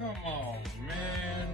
Come on, man.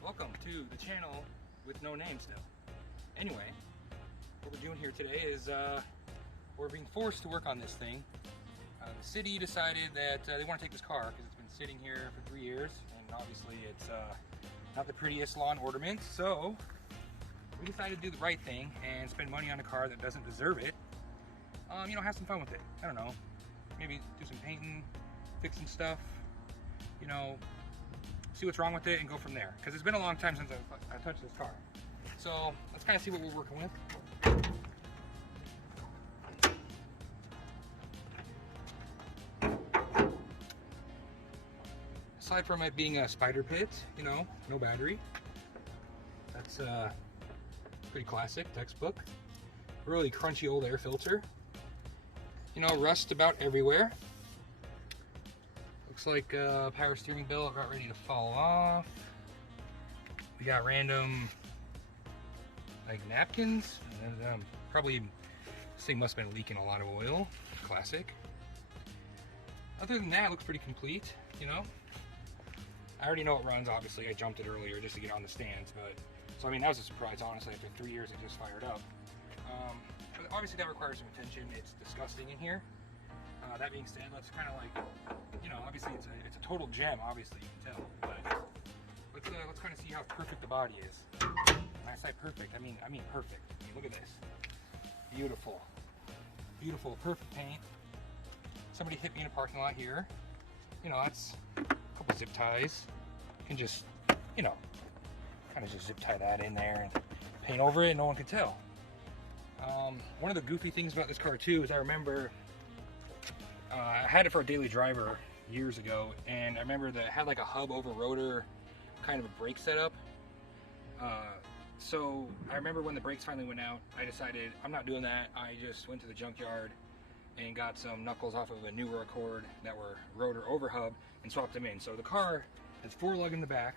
Welcome to the channel with no name still. Anyway, what we're doing here today is we're being forced to work on this thing. The city decided that they want to take this car because it's been sitting here for 3 years, and obviously it's not the prettiest lawn ornament. So we decided to do the right thing and spend money on a car that doesn't deserve it. You know, have some fun with it. I don't know, maybe do some painting, fix some stuff. You know, see what's wrong with it and go from there. Because it's been a long time since I touched this car. So let's kind of see what we're working with. Aside from it being a spider pit, you know, no battery. That's pretty classic, textbook. Really crunchy old air filter. You know, rust about everywhere. Looks like power steering belt got ready to fall off. We got random like napkins, and probably this thing must have been leaking a lot of oil. Classic. Other than that, it looks pretty complete. You know, I already know it runs. Obviously, I jumped it earlier just to get on the stands, but so I mean that was a surprise. Honestly, after 3 years, it just fired up. But obviously, that requires some attention. It's disgusting in here. That being said, let's kind of like, you know, obviously it's a total gem, obviously, you can tell, but let's kind of see how perfect the body is. When I say perfect, I mean perfect. I mean, look at this. Beautiful. Beautiful, perfect paint. Somebody hit me in a parking lot here. You know, that's a couple zip ties. You can just, you know, kind of just zip tie that in there and paint over it and no one can tell. One of the goofy things about this car too is I remember I had it for a daily driver years ago, and I remember that it had like a hub over rotor kind of a brake setup. So I remember when the brakes finally went out, I decided I'm not doing that. I just went to the junkyard and got some knuckles off of a newer Accord that were rotor over hub and swapped them in. So the car has 4 lug in the back,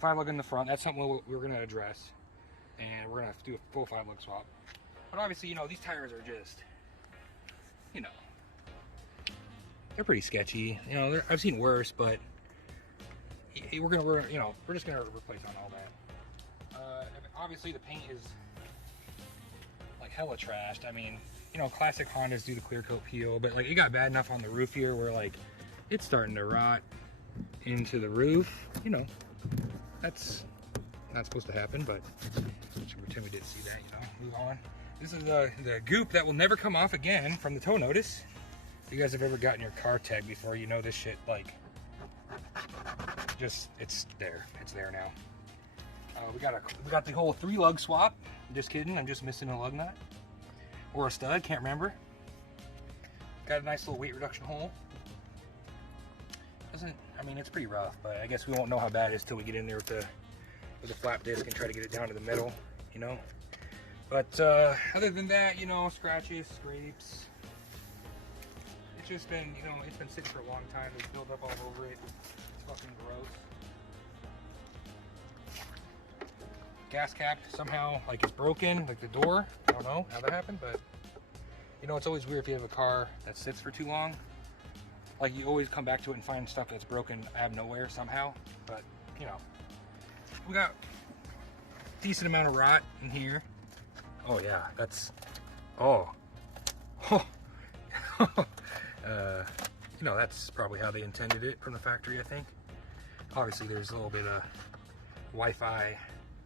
5 lug in the front. That's something we're going to address, and we're going to do a full 5 lug swap. But obviously, you know, these tires are just, you know, they're pretty sketchy. You know, I've seen worse, but we're just gonna replace on all that. Obviously, the paint is like hella trashed. I mean, you know, classic Hondas do the clear coat peel, but like it got bad enough on the roof here where like it's starting to rot into the roof. You know, that's not supposed to happen, but we should pretend we didn't see that. You know, move on. This is the goop that will never come off again from the tow notice. If you guys have ever gotten your car tagged before, you know this shit, like, just, it's there now. We got the whole 3 lug swap. Just kidding, I'm just missing a lug nut. Or a stud, can't remember. Got a nice little weight reduction hole. I mean, it's pretty rough, but I guess we won't know how bad it is till we get in there with the flap disc and try to get it down to the middle, you know. But other than that, you know, scratches, scrapes. It's just been, you know, it's been sitting for a long time. There's build up all over it. It's fucking gross. Gas cap somehow, like, it's broken, like the door. I don't know how that happened, but you know, it's always weird if you have a car that sits for too long. Like, you always come back to it and find stuff that's broken out of nowhere somehow. But, you know, we got a decent amount of rot in here. Oh yeah, that's, oh. You know, that's probably how they intended it from the factory, I think. Obviously, there's a little bit of Wi-Fi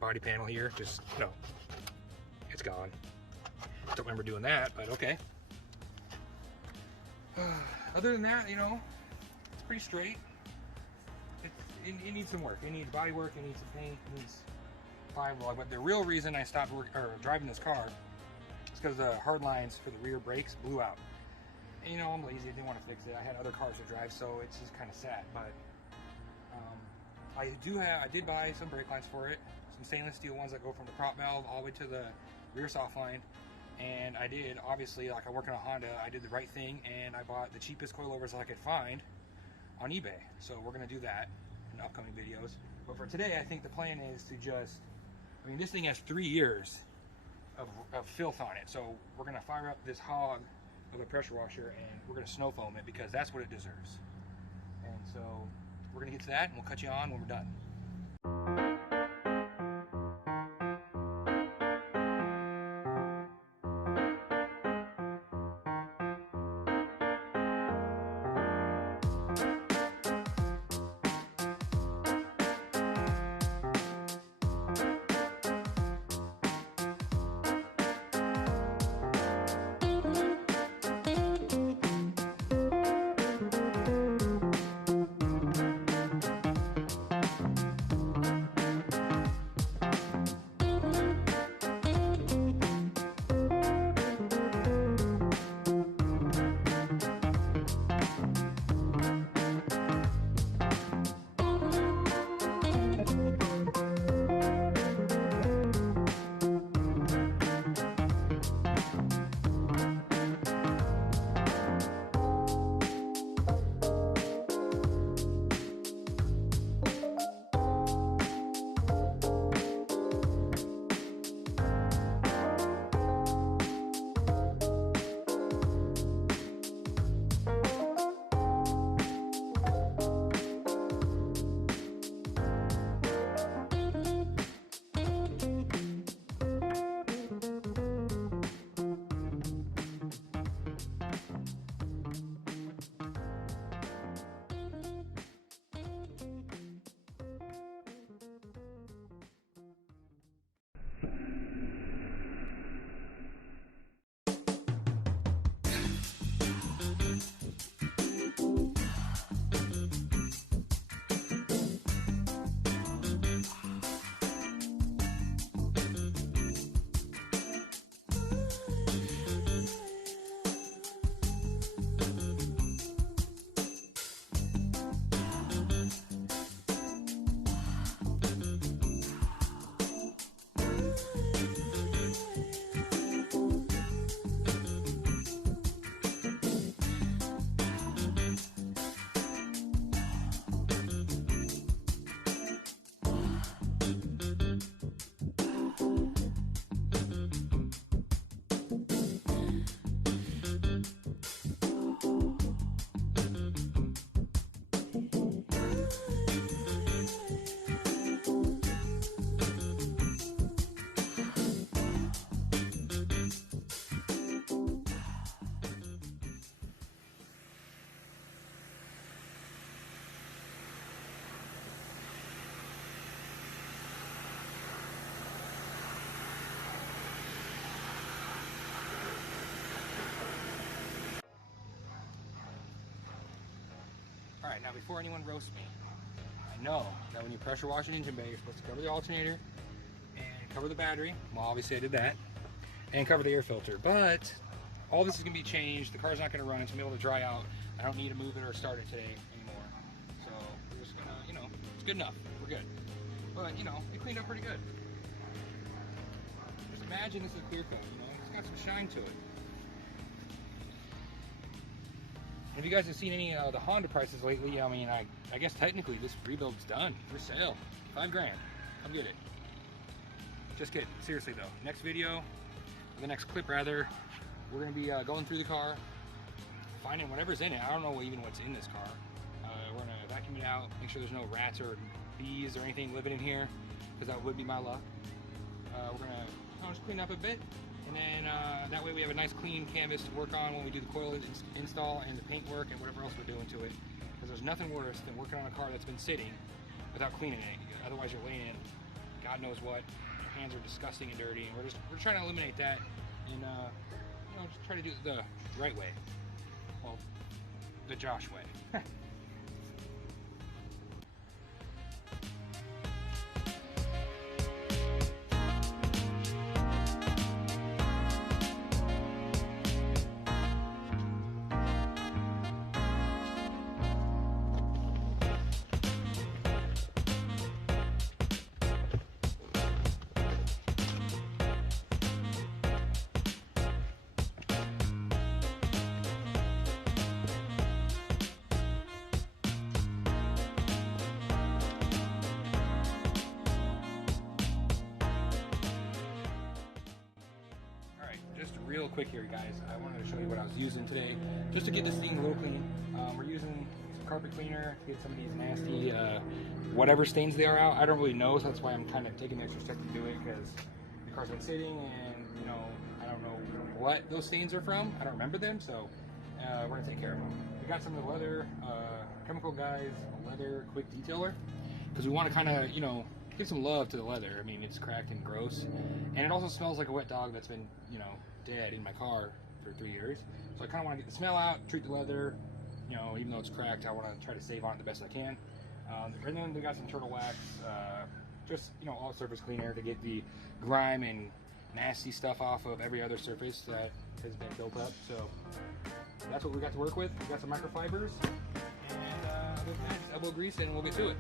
body panel here. Just, you know, it's gone. Don't remember doing that, but okay. Other than that, you know, it's pretty straight. It needs some work. It needs body work. It needs some paint. It needs 5 lug. But the real reason I stopped driving this car is because the hard lines for the rear brakes blew out. And, you know, I'm lazy. I didn't want to fix it. I had other cars to drive, so it's just kind of sad. But I did buy some brake lines for it. some stainless steel ones that go from the prop valve all the way to the rear soft line. And I did, obviously, like I work in a Honda, I did the right thing, and I bought the cheapest coilovers I could find on eBay. So we're gonna do that in upcoming videos. But for today, I think the plan is to just, I mean, this thing has 3 years of filth on it. So we're gonna fire up this hog of a pressure washer and we're gonna snow foam it because that's what it deserves. And so we're gonna get to that and we'll cut you on when we're done. All right, now before anyone roasts me, I know that when you pressure wash an engine bay, you're supposed to cover the alternator and cover the battery. Well, obviously I did that. And cover the air filter. But all this is gonna be changed. The car's not gonna run, it's gonna be able to dry out. I don't need to move it or start it today anymore. So we're just gonna, you know, it's good enough, we're good. But you know, it cleaned up pretty good. Just imagine this is a clear coat, you know, it's got some shine to it. If you guys have seen any of the Honda prices lately, I mean, I guess technically this rebuild's done for sale. $5 grand, come get it. Just kidding, seriously though. Next video, or the next clip rather, we're gonna be going through the car, finding whatever's in it. I don't know even what's in this car. We're gonna vacuum it out, make sure there's no rats or bees or anything living in here, because that would be my luck. We're gonna just clean up a bit, and then that way we have a nice clean canvas to work on when we do the coil install and the paint work and whatever else we're doing to it. Because there's nothing worse than working on a car that's been sitting without cleaning it. Otherwise you're laying in God knows what. Your hands are disgusting and dirty, and we're trying to eliminate that and you know, just try to do it the right way. Well, the Josh way. real quick here, guys. I wanted to show you what I was using today, just to get this thing a little clean. We're using some carpet cleaner to get some of these nasty, whatever stains they are out. I don't really know, so that's why I'm kind of taking the extra step to do it, because the car's been sitting, and you know, I don't know what those stains are from. I don't remember them, so we're gonna take care of them. We got some of the leather, Chemical Guys leather quick detailer, because we want to kind of, you know, give some love to the leather. I mean, it's cracked and gross, and it also smells like a wet dog that's been, you know, dead in my car for 3 years. So I kind of want to get the smell out, treat the leather, you know, even though it's cracked, I want to try to save on it the best I can. And then we got some turtle wax, just, you know, all surface cleaner to get the grime and nasty stuff off of every other surface that has been built up. So that's what we got to work with. We got some microfibers, and other than that, just elbow grease, and we'll get to it.